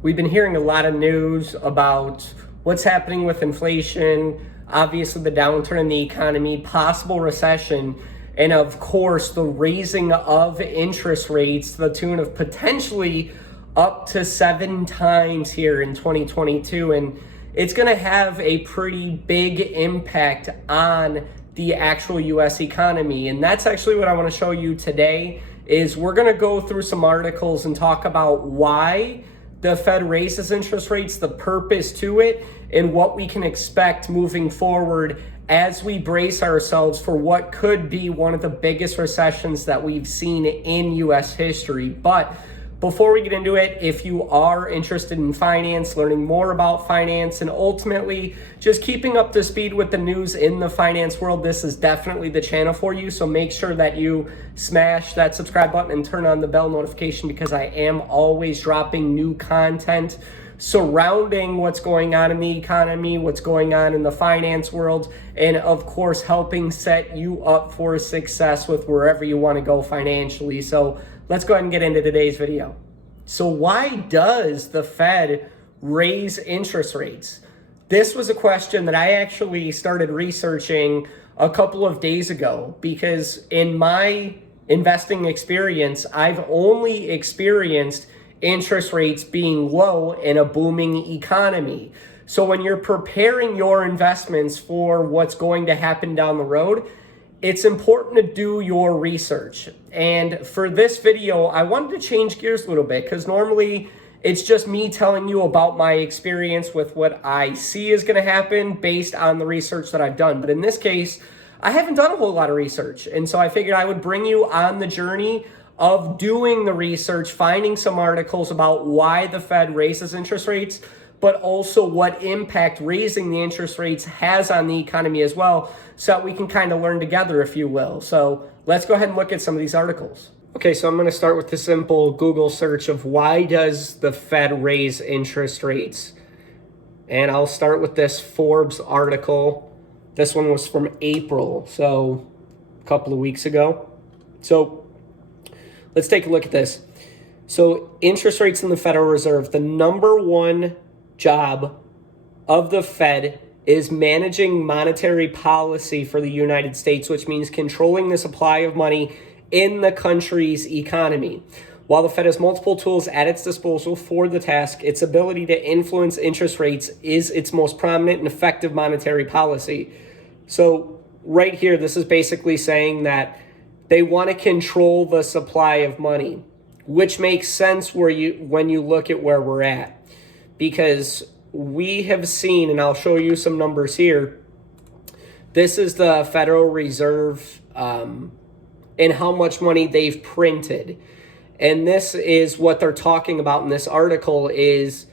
We've been hearing a lot of news about what's happening with inflation, obviously the downturn in the economy, possible recession, and of course the raising of interest rates to the tune of potentially up to 7 times here in 2022. And it's going to have a pretty big impact on the actual US economy. And that's actually what I want to show you today is we're going to go through some articles and talk about why the Fed raises interest rates, the purpose to it, and what we can expect moving forward as we brace ourselves for what could be one of the biggest recessions that we've seen in US history. But before we get into it, if you are interested in finance, learning more about finance, and ultimately just keeping up to speed with the news in the finance world, this is definitely the channel for you. So make sure that you smash that subscribe button and turn on the bell notification, because I am always dropping new content surrounding what's going on in the economy, what's going on in the finance world, and of course helping set you up for success with wherever you want to go financially. So let's go ahead and get into today's video. So why does the Fed raise interest rates? This was a question that I actually started researching a couple of days ago, because in my investing experience, I've only experienced interest rates being low in a booming economy. So when you're preparing your investments for what's going to happen down the road, it's important to do your research. And for this video, I wanted to change gears a little bit, because normally it's just me telling you about my experience with what I see is going to happen based on the research that I've done. But in this case, I haven't done a whole lot of research. And so I figured I would bring you on the journey of doing the research, finding some articles about why the Fed raises interest rates, but also what impact raising the interest rates has on the economy as well, so that we can kind of learn together, if you will. So let's go ahead and look at some of these articles. Okay, so I'm going to start with the simple Google search of why does the Fed raise interest rates? And I'll start with this Forbes article. This one was from April, so a couple of weeks ago. So let's take a look at this. So interest rates in the Federal Reserve, the number one job of the Fed is managing monetary policy for the United States, which means controlling the supply of money in the country's economy. While the Fed has multiple tools at its disposal for the task, its ability to influence interest rates is its most prominent and effective monetary policy. So right here, this is basically saying that they want to control the supply of money, which makes sense when you look at where we're at, because we have seen, and I'll show you some numbers here. This is the Federal Reserve and how much money they've printed. And this is what they're talking about in this article, is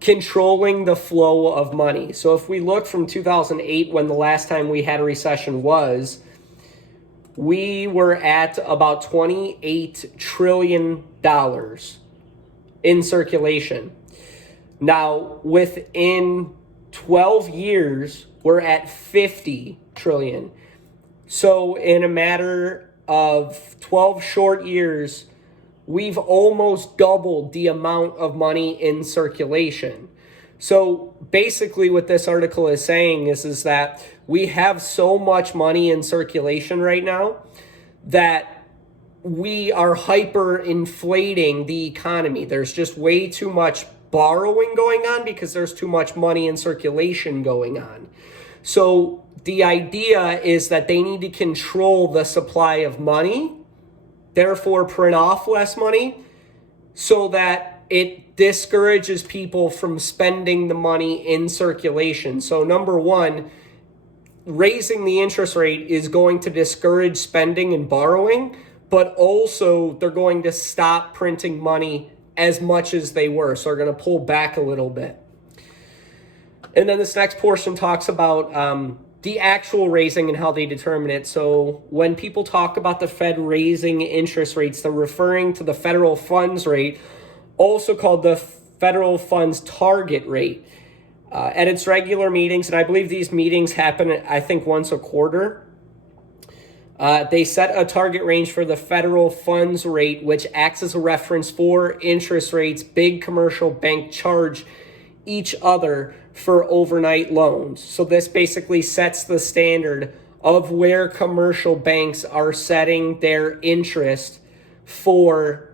controlling the flow of money. So if we look from 2008, when the last time we had a recession was, we were at about $28 trillion in circulation. Now, within 12 years, we're at 50 trillion. So in a matter of 12 short years, we've almost doubled the amount of money in circulation. So basically what this article is saying is that we have so much money in circulation right now that we are hyperinflating the economy. There's just way too much borrowing going on because there's too much money in circulation going on. So the idea is that they need to control the supply of money, therefore print off less money, so that it discourages people from spending the money in circulation. So number one, raising the interest rate is going to discourage spending and borrowing, but also they're going to stop printing money as much as they were. So they're going to pull back a little bit. And then this next portion talks about the actual raising and how they determine it. So when people talk about the Fed raising interest rates, they're referring to the federal funds rate, also called the federal funds target rate. At its regular meetings, and I believe these meetings happen, I think, once a quarter, They set a target range for the federal funds rate, which acts as a reference for interest rates big commercial banks charge each other for overnight loans. So this basically sets the standard of where commercial banks are setting their interest for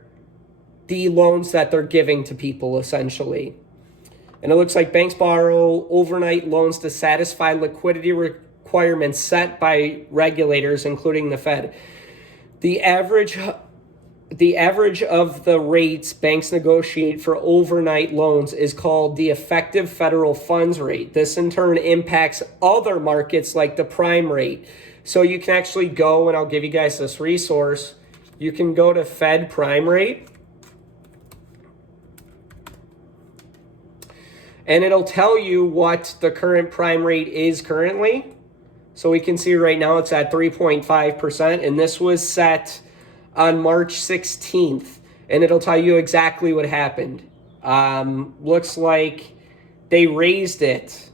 the loans that they're giving to people, essentially. And it looks like banks borrow overnight loans to satisfy liquidity requirements set by regulators, including the Fed. The average of the rates banks negotiate for overnight loans is called the effective federal funds rate. This in turn impacts other markets like the prime rate. So you can actually go, and I'll give you guys this resource. You can go to Fed prime rate, and it'll tell you what the current prime rate is currently. So we can see right now it's at 3.5%, and this was set on March 16th, and it'll tell you exactly what happened. Looks like they raised it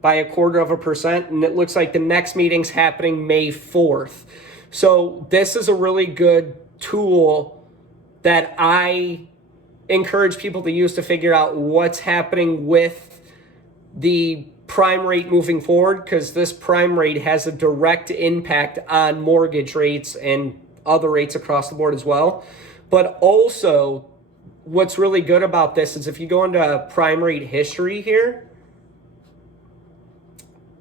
by 0.25%, and it looks like the next meeting's happening May 4th. So this is a really good tool that I encourage people to use to figure out what's happening with the prime rate moving forward, because this prime rate has a direct impact on mortgage rates and other rates across the board as well. But also, what's really good about this is if you go into prime rate history here,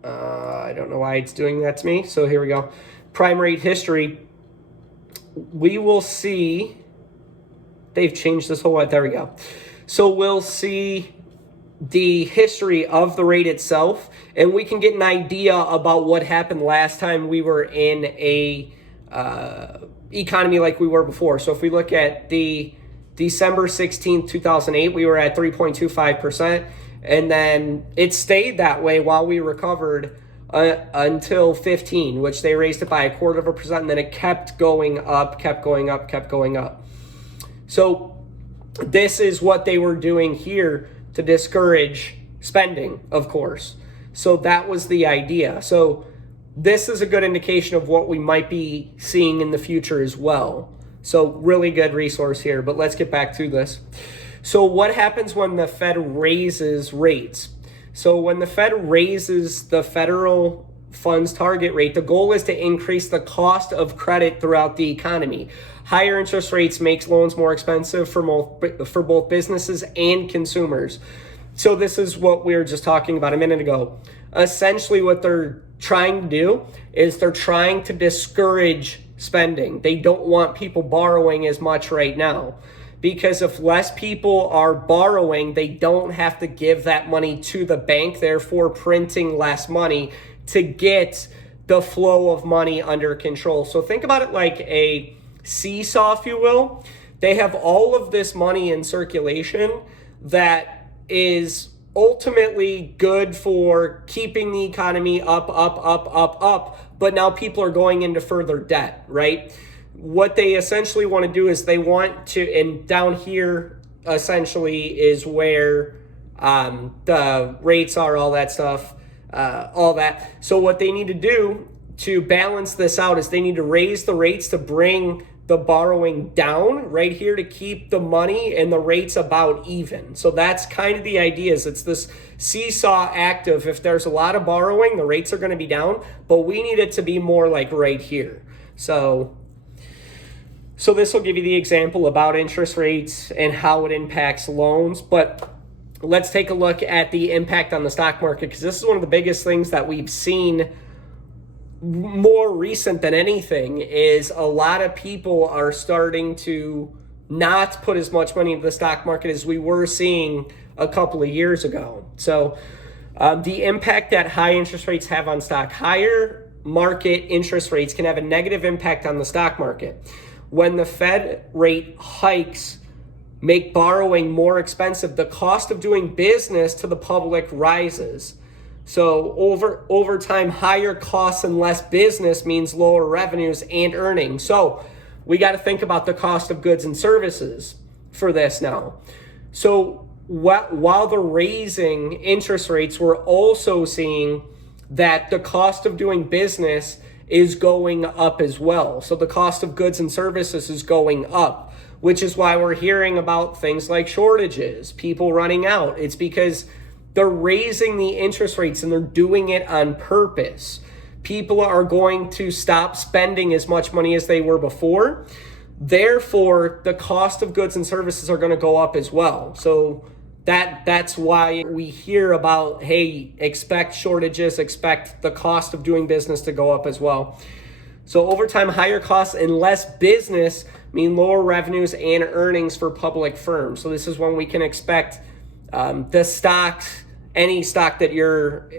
I don't know why it's doing that to me. So here we go. Prime rate history. We will see, they've changed this whole lot. There we go. So we'll see the history of the rate itself, and we can get an idea about what happened last time we were in a economy like we were before. So if we look at the December 16th, 2008, we were at 3.25%, and then it stayed that way while we recovered until 15, which they raised it by 0.25%, and then it kept going up, kept going up, kept going up. So this is what they were doing here to discourage spending, of course. So that was the idea. So this is a good indication of what we might be seeing in the future as well. So really good resource here, but let's get back to this. So what happens when the Fed raises rates? So when the Fed raises the federal funds target rate, the goal is to increase the cost of credit throughout the economy. Higher interest rates makes loans more expensive for both businesses and consumers. So this is what we were just talking about a minute ago. Essentially what they're trying to do is they're trying to discourage spending. They don't want people borrowing as much right now, because if less people are borrowing, they don't have to give that money to the bank, therefore printing less money to get the flow of money under control. So think about it like a seesaw, if you will. They have all of this money in circulation that is ultimately good for keeping the economy up, but now people are going into further debt, right? What they essentially want to do is they want to, and down here essentially is where the rates are, all that stuff, all that. So what they need to do to balance this out is they need to raise the rates to bring the borrowing down right here to keep the money and the rates about even. So that's kind of the idea, is it's this seesaw act of if there's a lot of borrowing, the rates are going to be down, but we need it to be more like right here. So this will give you the example about interest rates and how it impacts loans. But let's take a look at the impact on the stock market, because this is one of the biggest things that we've seen more recent than anything. Is a lot of people are starting to not put as much money into the stock market as we were seeing a couple of years ago. So the impact that high interest rates have on stock, higher market interest rates can have a negative impact on the stock market. When the Fed rate hikes make borrowing more expensive, the cost of doing business to the public rises. So over time, higher costs and less business means lower revenues and earnings. So we got to think about the cost of goods and services for this now. So while they're raising interest rates, we're also seeing that the cost of doing business is going up as well. So the cost of goods and services is going up, which is why we're hearing about things like shortages, people running out. It's because they're raising the interest rates and they're doing it on purpose. People are going to stop spending as much money as they were before. Therefore, the cost of goods and services are going to go up as well. So that's why we hear about, hey, expect shortages, expect the cost of doing business to go up as well. So over time, higher costs and less business mean lower revenues and earnings for public firms. So this is when we can expect the stocks, any stock that you're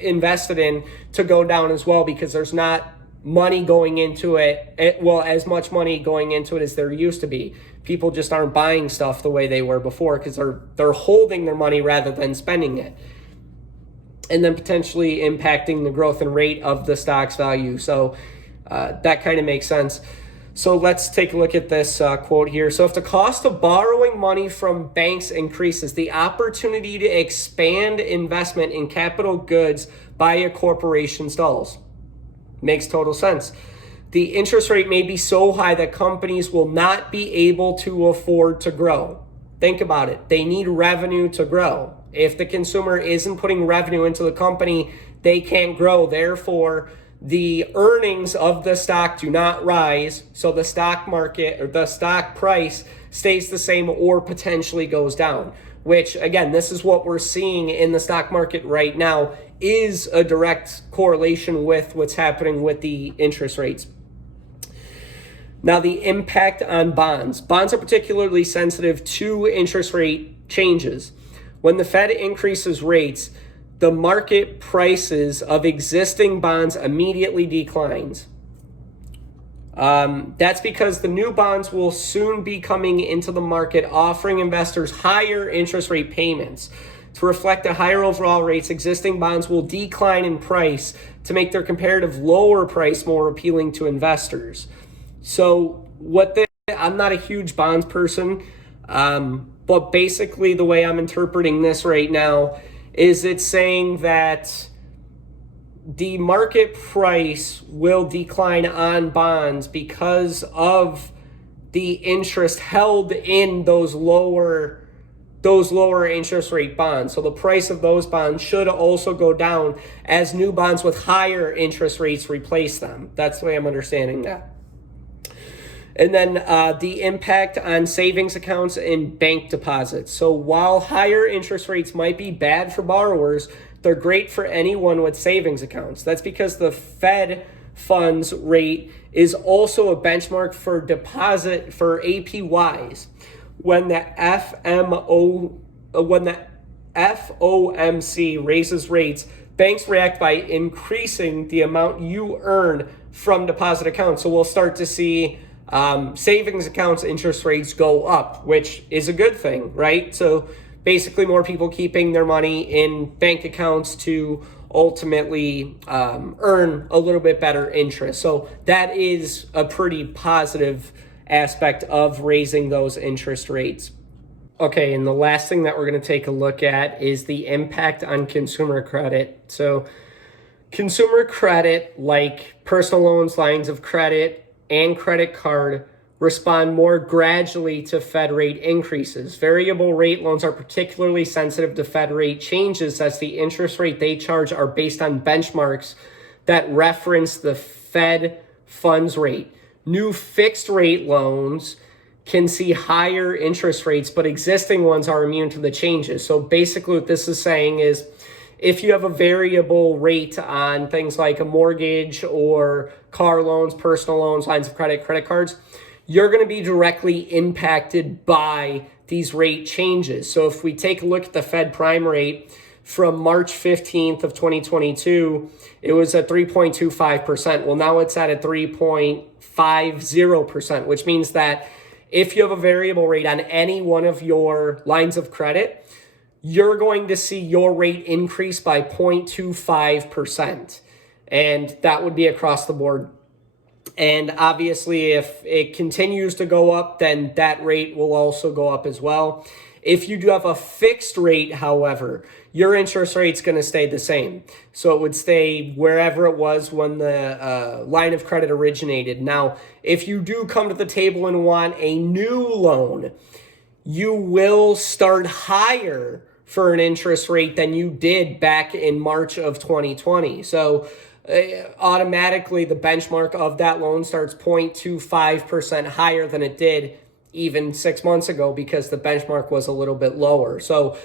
invested in, to go down as well, because there's not money going into it, as much money going into it as there used to be. People just aren't buying stuff the way they were before because they're holding their money rather than spending it, and then potentially impacting the growth and rate of the stock's value. So that kind of makes sense. So let's take a look at this quote here. So if the cost of borrowing money from banks increases, the opportunity to expand investment in capital goods by a corporation stalls. Makes total sense. The interest rate may be so high that companies will not be able to afford to grow. Think about it. They need revenue to grow. If the consumer isn't putting revenue into the company, they can't grow. Therefore, the earnings of the stock do not rise. So the stock market or the stock price stays the same or potentially goes down, which again, this is what we're seeing in the stock market right now, is a direct correlation with what's happening with the interest rates. Now, the impact on bonds. Bonds are particularly sensitive to interest rate changes. When the Fed increases rates, the market prices of existing bonds immediately declines. That's because the new bonds will soon be coming into the market, offering investors higher interest rate payments. To reflect the higher overall rates, existing bonds will decline in price to make their comparative lower price more appealing to investors. So I'm not a huge bonds person, but basically the way I'm interpreting this right now is it's saying that the market price will decline on bonds because of the interest held in those lower interest rate bonds. So the price of those bonds should also go down as new bonds with higher interest rates replace them. That's the way I'm understanding that. And then the impact on savings accounts and bank deposits. So while higher interest rates might be bad for borrowers, they're great for anyone with savings accounts. That's because the Fed funds rate is also a benchmark for deposit for APYs. When the FOMC raises rates, banks react by increasing the amount you earn from deposit accounts. So we'll start to see savings accounts interest rates go up, which is a good thing, right? So basically more people keeping their money in bank accounts to ultimately earn a little bit better interest. So that is a pretty positive aspect of raising those interest rates. Okay, and the last thing that we're going to take a look at is the impact on consumer credit. So consumer credit, like personal loans, lines of credit, and credit card, respond more gradually to Fed rate increases. Variable rate loans are particularly sensitive to Fed rate changes, as the interest rate they charge are based on benchmarks that reference the Fed funds rate. New fixed rate loans can see higher interest rates, but existing ones are immune to the changes. So basically what this is saying is, if you have a variable rate on things like a mortgage or car loans, personal loans, lines of credit, credit cards, you're going to be directly impacted by these rate changes. So if we take a look at the Fed prime rate from March 15th of 2022, it was at 3.25%. Well, now it's at a 3.50%, which means that if you have a variable rate on any one of your lines of credit, you're going to see your rate increase by 0.25%. And that would be across the board. And obviously, if it continues to go up, then that rate will also go up as well. If you do have a fixed rate, however, your interest rate's going to stay the same. So it would stay wherever it was when the line of credit originated. Now, if you do come to the table and want a new loan, you will start higher for an interest rate than you did back in March of 2020. So automatically the benchmark of that loan starts 0.25% higher than it did even 6 months ago because the benchmark was a little bit lower. So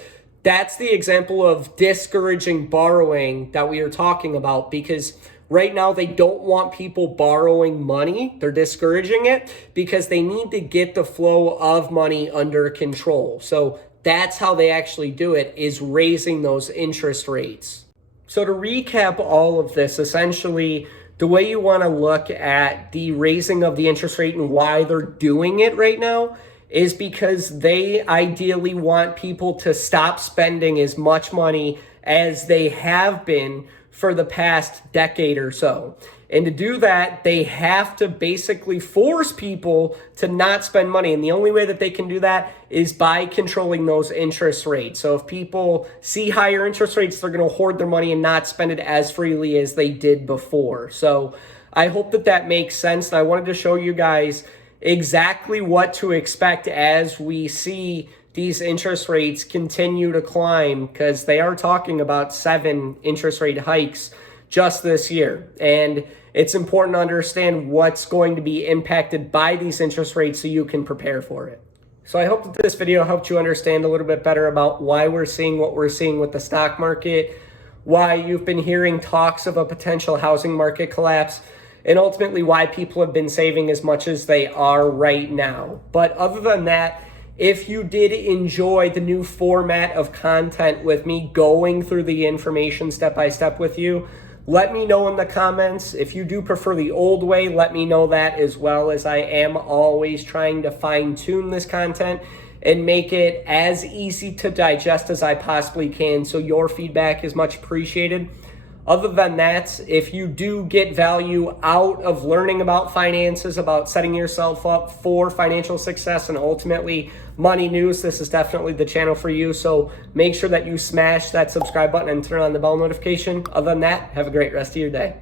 that's the example of discouraging borrowing that we are talking about, because right now they don't want people borrowing money. They're discouraging it because they need to get the flow of money under control. So that's how they actually do it, is raising those interest rates. So to recap all of this, essentially, the way you want to look at the raising of the interest rate and why they're doing it right now is because they ideally want people to stop spending as much money as they have been for the past decade or so. And to do that, they have to basically force people to not spend money. And the only way that they can do that is by controlling those interest rates. So if people see higher interest rates, they're going to hoard their money and not spend it as freely as they did before. So I hope that that makes sense. And I wanted to show you guys exactly what to expect as we see these interest rates continue to climb, because they are talking about 7 interest rate hikes just this year. And it's important to understand what's going to be impacted by these interest rates so you can prepare for it. So I hope that this video helped you understand a little bit better about why we're seeing what we're seeing with the stock market, why you've been hearing talks of a potential housing market collapse, and ultimately why people have been saving as much as they are right now. But other than that, if you did enjoy the new format of content with me going through the information step by step with you, let me know in the comments. If you do prefer the old way, let me know that as well, as I am always trying to fine tune this content and make it as easy to digest as I possibly can. So your feedback is much appreciated. Other than that, if you do get value out of learning about finances, about setting yourself up for financial success and ultimately money news, this is definitely the channel for you. So make sure that you smash that subscribe button and turn on the bell notification. Other than that, have a great rest of your day.